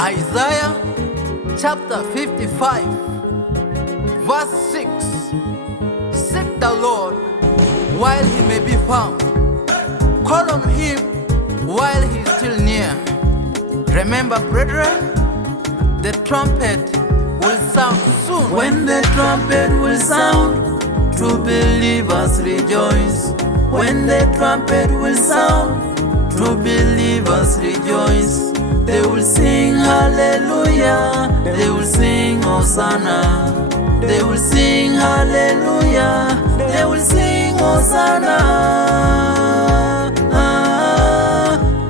Isaiah chapter 55 verse 6. Seek the Lord while he may be found. Call on him while he is still near. Remember, brethren, the trumpet will sound soon. When the trumpet will sound, true believers rejoice. When the trumpet will sound, true believers rejoice. They will sing hallelujah, they will sing Hosanna. They will sing hallelujah, they will sing Hosanna.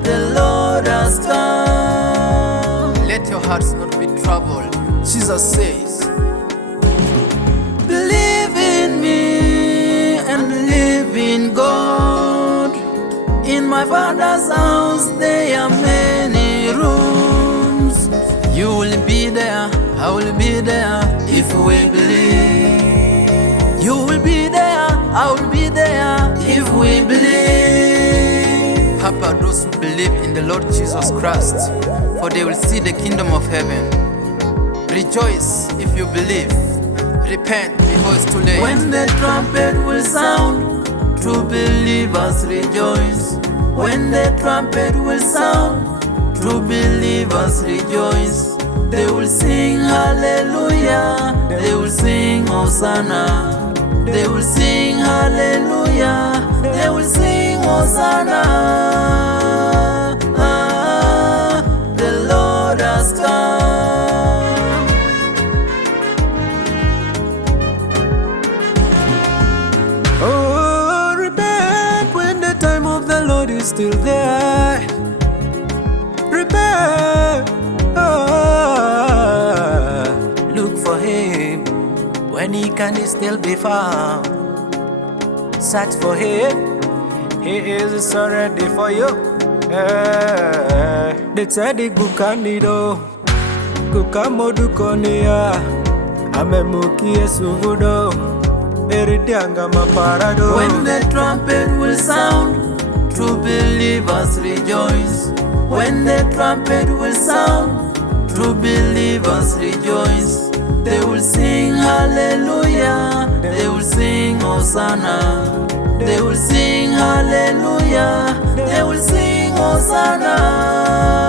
The Lord has come. Let your hearts not be troubled. Jesus says, believe in me and believe in God. In my Father's house there are many rooms. you will be there, I will be there. If we believe, You will be there, I will be there. if we believe, Papa, those who believe in the Lord Jesus Christ, for they will see the kingdom of heaven. Rejoice if you believe. Repent before it's too late. when the trumpet will sound, true believers rejoice. When the trumpet will sound, true believers rejoice. They will sing hallelujah, they will sing Hosanna. They will sing hallelujah, they will sing Hosanna. The Lord has come. Oh, repent when the time of the Lord is still there. Repent. Look for him when he can still be found. Search for him, he is already for you. The tzaddik bukandido kukamodukonia amemukie sugudo eritianga maparado. When the trumpet will sound, true believers rejoice. When the trumpet will sound, true believers rejoice. They will sing hallelujah, they will sing Hosanna. They will sing hallelujah, they will sing Hosanna.